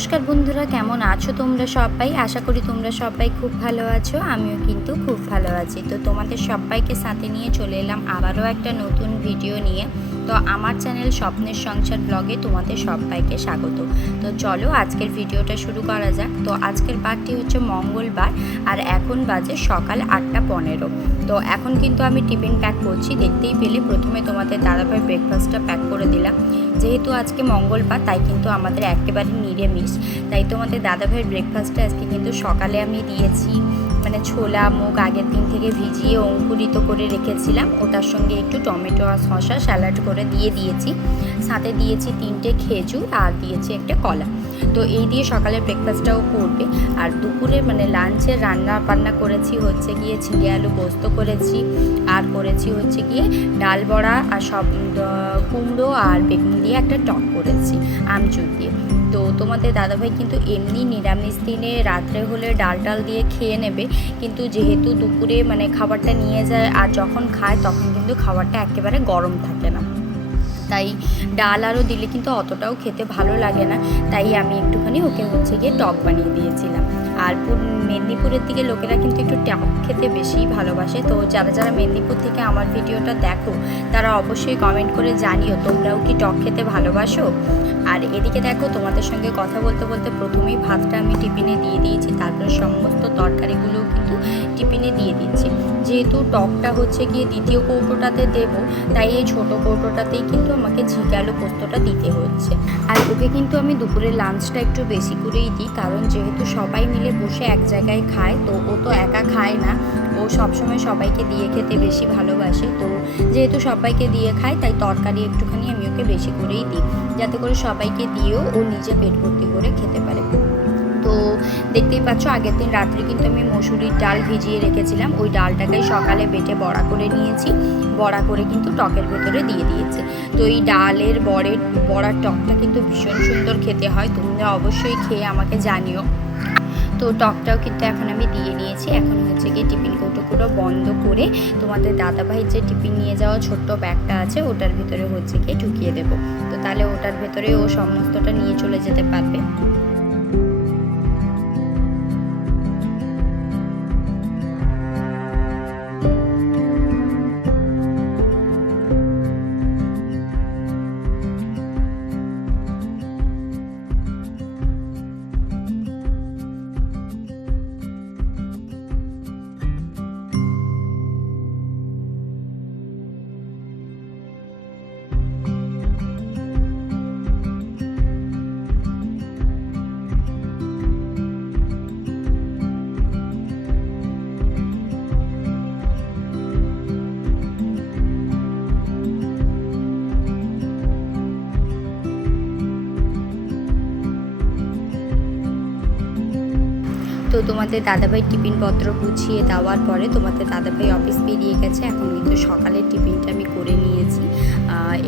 নমস্কার বন্ধুরা, কেমন আছো তোমরা সবাই? আশা করি তোমরা সবাই খুব ভালো আছো। আমিও কিন্তু খুব ভালো আছি। তো তোমাদের সবাইকে সাথে নিয়ে চলে এলাম আবারও একটা নতুন ভিডিও নিয়ে। তো আমার চ্যানেল স্বপ্নের সংসার ব্লগে তোমাদের সবাইকে স্বাগত। তো চলো আজকের ভিডিওটা শুরু করা যাক। তো আজকের বারটি হচ্ছে মঙ্গলবার, আর এখন বাজে সকাল 8:15। তো এখন কিন্তু আমি টিফিন প্যাক করছি। দেখতেই পেলে প্রথমে তোমাদের দাদাভাই ব্রেকফাস্টটা প্যাক করে দিলাম। যেহেতু আজকে মঙ্গলবার, তাই কিন্তু আমাদের একেবারে নিরামিষ। তাই তোমাদের দাদাভাইয়ের ব্রেকফাস্টটা আজকে কিন্তু সকালে আমি দিয়েছি, মানে ছোলা মুগ আগের দিন থেকে ভিজিয়ে অঙ্কুরিত করে রেখেছিলাম, ওটার সঙ্গে একটু টমেটো আর শসা স্যালাড করে দিয়েছি। সাথে দিয়েছি 3টে খেজুর আর দিয়েছি একটা কলা। তো এই দিয়ে সকালের ব্রেকফাস্টটাও করবে। আর দুপুরে মানে লাঞ্চের রান্না বান্না করেছি হচ্ছে গিয়ে ঝিঙে আলু পোস্ত করেছি, আর করেছি হচ্ছে গিয়ে ডাল বড়া, আর সব কুমড়ো আর বেগুন দিয়ে একটা টক করেছি আমচুর দিয়ে। তো তোমাদের দাদাভাই কিন্তু এমনি নিরামিষ দিনে রাত্রে হলে ডাল দিয়ে খেয়ে নেবে, কিন্তু যেহেতু দুপুরে মানে খাবারটা নিয়ে যায় আর যখন খায় তখন কিন্তু খাবারটা একেবারে গরম থাকে না, তাই ডাল আরও দিলে কিন্তু অতটাও খেতে ভালো লাগে না। তাই আমি একটুখানি ওকে হচ্ছে গিয়ে টক বানিয়ে দিয়েছিলাম। আর মেদিনীপুরের দিকে লোকেরা কিন্তু একটু টক খেতে বেশি ভালোবাসে। তো যারা যারা মেদিনীপুর থেকে আমার ভিডিওটা দেখো তারা অবশ্যই কমেন্ট করে জানিও তোমরাও কি টক খেতে ভালোবাসো। আর এদিকে দেখো তোমাদের সঙ্গে কথা বলতে বলতে প্রথমেই ভাতটা আমি টিফিনে দিয়ে দিয়েছি, তারপরে সমস্ত তরকারিগুলোও কিন্তু টিফিনে দিয়ে দিচ্ছি। যেহেতু টকটা হচ্ছে গিয়ে দ্বিতীয় কৌটোটাতে দেবো, তাই এই ছোটো কৌটোটাতেই কিন্তু আমাকে ঝিঙে আলু পোস্তটা দিতে হচ্ছে। আর ওকে কিন্তু আমি দুপুরের লাঞ্চটা একটু বেশি করেই দিই, কারণ যেহেতু সবাই মিলে বসে এক জায়গায় খায়, তো ও তো একা খায় না, ও সবসময় সবাইকে দিয়ে খেতে বেশি ভালোবাসে। তো যেহেতু সবাইকে দিয়ে খায়, তাই তরকারি একটুখানি আমি ওকে বেশি করেই দিই, যাতে করে সবাইকে দিয়েও ও নিজে পেট ভর্তি করে খেতে পারে। তো দেখতেই পাচ্ছ আগের দিন রাত্রে কিন্তু আমি মসুরির ডাল ভিজিয়ে রেখেছিলাম, ওই ডালটাকে সকালে বেটে বড়া করে নিয়েছি, বড়া করে কিন্তু টকের ভেতরে দিয়ে দিয়েছে। তো এই ডালের বড়ার টকটা কিন্তু ভীষণ সুন্দর খেতে হয়, তোমরা অবশ্যই খেয়ে আমাকে জানিও। তো টকটাও কিন্তু এখন আমি দিয়ে নিয়েছি। এখন হচ্ছে গিয়ে টিফিন কৌটোগুলো বন্ধ করে তোমাদের দাদাভাই যে টিফিন নিয়ে যাওয়া ছোট্ট ব্যাগটা আছে ওটার ভিতরে হচ্ছে গিয়ে ঢুকিয়ে দেবো। তো তাহলে ওটার ভেতরে ও সমস্তটা নিয়ে চলে যেতে পারবে। তো তোমাদের দাদাভাই টিফিনপত্র গুছিয়ে দেওয়ার পরে তোমাদের দাদাভাই অফিস বেরিয়ে গেছে। এখন কিন্তু সকালের টিফিনটা আমি করে নিয়েছি।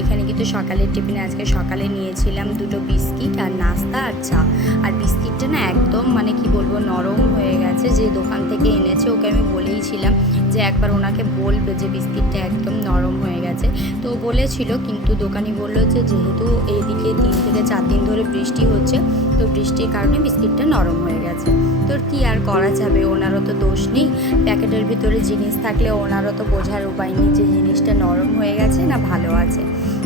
এখানে কিন্তু সকালের টিফিনে আজকে সকালে নিয়েছিলাম 2টো বিস্কিট আর নাস্তা আর চা। আর বিস্কিটটা না একদম মানে কি বলবো নরম হয়ে গেছে। যে দোকান থেকে এনেছে ওকে আমি বলেইছিলাম যে একবার ওনাকে বলবে যে বিস্কিটটা একদম নরম হয়ে গেছে। তো বলেছিল, কিন্তু দোকানি বললো যে যেহেতু এইদিকে 3 থেকে 4 দিন ধরে বৃষ্টি হচ্ছে, তো বৃষ্টির কারণে বিস্কিটটা নরম হয়ে গেছে। তোর কি আর করা যাবে, ওনারও তো দোষ নেই। প্যাকেটের ভিতরে জিনিস থাকলে ওনারও তো বোঝার উপায় নেই যে জিনিসটা নরম হয়ে গেছে না ভালো আছে।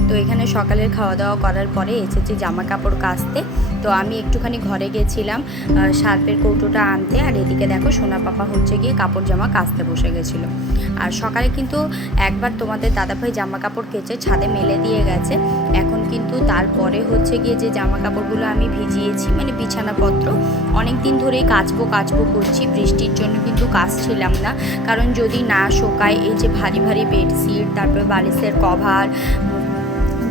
তো এখানে সকালের খাওয়া দাওয়া করার পরে এসেছি জামা কাপড় কাচতে। তো আমি একটুখানি ঘরে গেছিলাম সার্ফের কৌটোটা আনতে, আর এদিকে দেখো সোনা পাপা হচ্ছে গিয়ে কাপড় জামা কাচতে বসে গেছিলো। আর সকালে কিন্তু একবার তোমাদের দাদাভাই জামা কাপড় কেচে ছাদে মেলে দিয়ে গেছে। এখন কিন্তু তারপরে হচ্ছে গিয়ে যে জামা কাপড়গুলো আমি ভিজিয়েছি, মানে বিছানাপত্র অনেক দিন ধরেই কাচবো করছি, বৃষ্টির জন্য কিন্তু কাচছিলাম না। কারণ যদি না শোকায়, এই যে ভারী ভারী বেডশিট, তারপরে বালিশের কভার,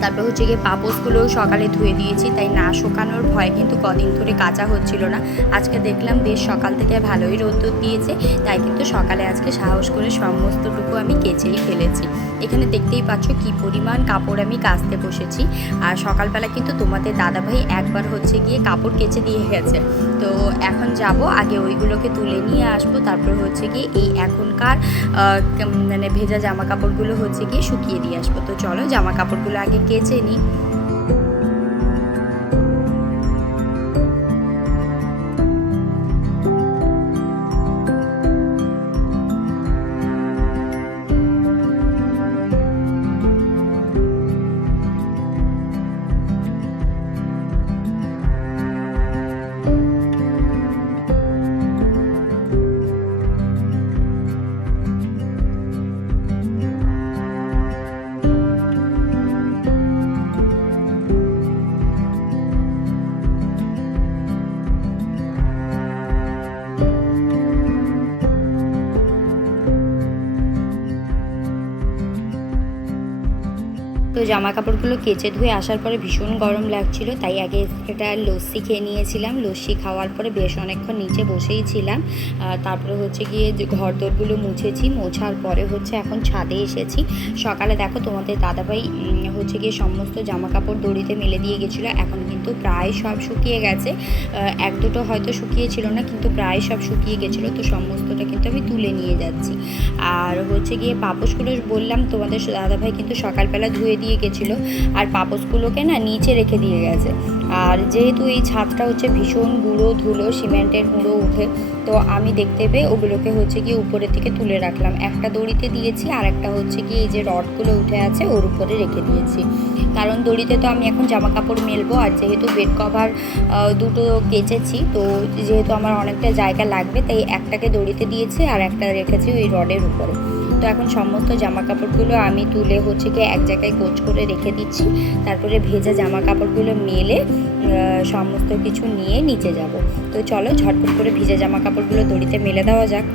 তারপর হচ্ছে গিয়ে পাপোশগুলোও সকালে ধুয়ে দিয়েছি, তাই না শোকানোর ভয় কিন্তু কদিন ধরে কাচা হচ্ছিল না। আজকে দেখলাম বেশ সকাল থেকে ভালোই রোদ্দুর দিয়েছে, তাই কিন্তু সকালে আজকে সাহস করে সমস্তটুকু আমি কেচেই ফেলেছি। এখানে দেখতেই পাচ্ছ কি পরিমাণ কাপড় আমি কাচতে বসেছি। আর সকালবেলা কিন্তু তোমাদের দাদাভাই একবার হচ্ছে গিয়ে কাপড় কেচে দিয়ে গেছে। তো এখন যাব, আগে ওইগুলোকে তুলে নিয়ে আসবো, তারপর হচ্ছে গিয়ে এই এখনকার মানে ভেজা জামা কাপড়গুলো হচ্ছে গিয়ে শুকিয়ে দিয়ে আসবো। তো চলো জামা কাপড়গুলো আগে কেচে নিই। তো জামা কাপড়গুলো কেচে ধুয়ে আসার পরে ভীষণ গরম লাগছিল, তাই আগে একটা লস্যি খেয়ে নিয়েছিলাম। লস্যি খাওয়ার পরে বেশ অনেকক্ষণ নিচে বসেই ছিলাম। তারপরে হচ্ছে গিয়ে যে ঘর দোরগুলো মুছেছি, মোছার পরে হচ্ছে এখন ছাদে এসেছি। সকালে দেখো তোমাদের দাদাভাই হচ্ছে গিয়ে সমস্ত জামা কাপড় দড়িতে মেলে দিয়ে গেছিলো। এখন কিন্তু প্রায় সব শুকিয়ে গেছে, এক দুটো হয়তো শুকিয়েছিল না, কিন্তু প্রায় সব শুকিয়ে গেছিলো। তো সমস্তটা কিন্তু আমি তুলে নিয়ে যাচ্ছি। আর হচ্ছে গিয়ে পাপোশগুলো বললাম তোমাদের দাদাভাই কিন্তু সকালবেলা ধুয়ে দিয়ে গেছিলো, আর পাপোশগুলোকে না নিচে রেখে দিয়ে গেছে। আর যেহেতু এই ছাদটা হচ্ছে ভীষণ গুঁড়ো ধুলো, সিমেন্টের গুঁড়ো উঠে, তো আমি দেখতে পেয়ে ওগুলোকে হচ্ছে গিয়ে উপরের দিকে তুলে রাখলাম। একটা দড়িতে দিয়েছি, আর একটা হচ্ছে গিয়ে এই যে রডগুলো উঠে আছে ওর উপরে রেখে দিয়েছি। কারণ দড়িতে তো আমি এখন জামা কাপড় মেলবো, আর যেহেতু বেড কভার দুটো কেচেছি, তো যেহেতু আমার অনেকটা জায়গা লাগবে, তাই একটাকে দড়িতে দিয়েছি আর একটা রেখেছি ওই রডের উপরে। তো এখন সমস্ত জামা কাপড়গুলো আমি তুলে হচ্ছে গিয়ে এক জায়গায় গোছ করে রেখে দিচ্ছি। তারপরে ভেজা জামা কাপড়গুলো মেলে সমস্ত কিছু নিয়ে নিচে যাব। তো চলো ঝটপট করে ভিজা জামা কাপড়গুলো দড়িতে মেলে দেওয়া যাক।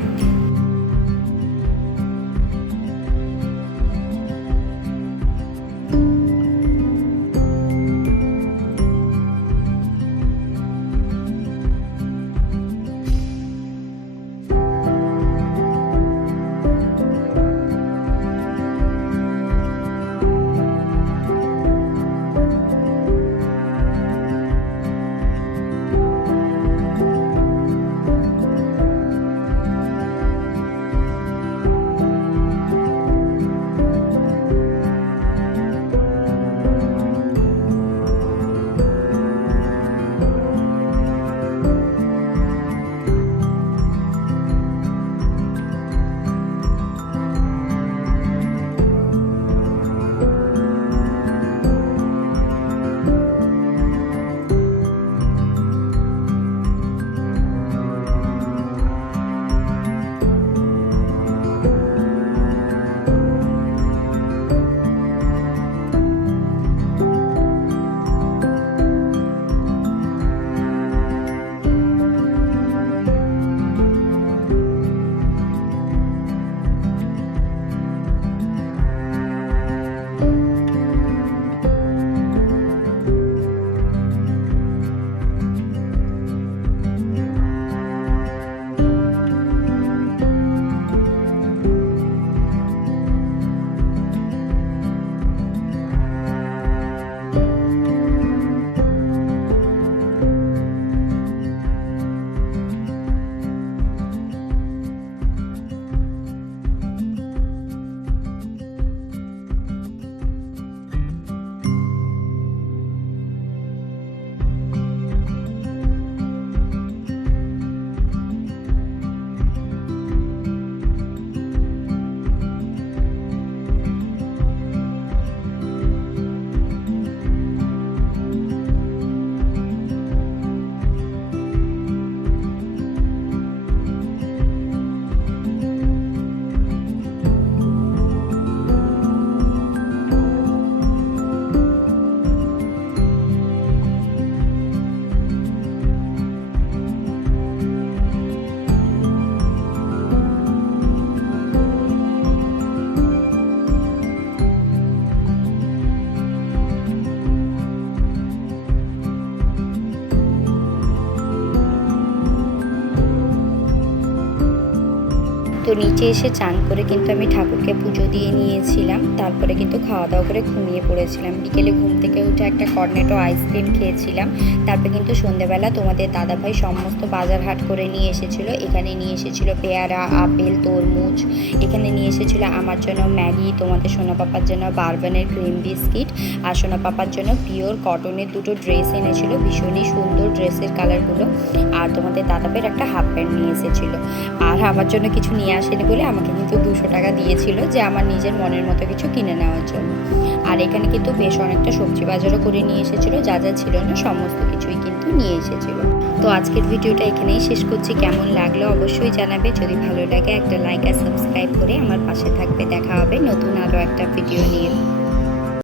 তো নিচে এসে চান করে কিন্তু আমি ঠাকুরকে পুজো দিয়ে নিয়েছিলাম। তারপরে কিন্তু খাওয়া দাওয়া করে ঘুমিয়ে পড়েছিলাম। বিকেলে ঘুম থেকে উঠে একটা কর্নেটো আইসক্রিম খেয়েছিলাম। তারপরে কিন্তু সন্ধ্যেবেলা তোমাদের দাদাভাই সমস্ত বাজার হাট করে নিয়ে এসেছিলো। এখানে নিয়ে এসেছিলো পেয়ারা, আপেল, তরমুজ। এখানে নিয়ে এসেছিলো আমার জন্য ম্যাগি, তোমাদের সোনা পাপার জন্য বারবানের ক্রিম বিস্কিট, আর সোনা পাপার জন্য পিওর কটনের দুটো ড্রেস এনেছিল, ভীষণই সুন্দর ড্রেসের কালারগুলো। আর তোমাদের দাদাভাইয়ের একটা হাফ প্যান্ট নিয়ে এসেছিলো। আর আমার জন্য কিছু নিয়ে আসেনি বলে আমাকে কিন্তু 200 টাকা দিয়েছিল যে আমার নিজের মনের মতো কিছু কিনে নেওয়ার জন্য। আর এখানে কিন্তু বেশ অনেকটা সবজি বাজারও করে নিয়ে এসেছিলো, যা যা ছিল না সমস্ত কিছুই কিন্তু নিয়ে এসেছিলো। তো আজকের ভিডিওটা এখানেই শেষ করছি। কেমন লাগলো অবশ্যই জানাবে। যদি ভালো লাগে একটা লাইক আর সাবস্ক্রাইব করে আমার পাশে থাকবে। দেখা হবে নতুন আরও একটা ভিডিও নিয়ে।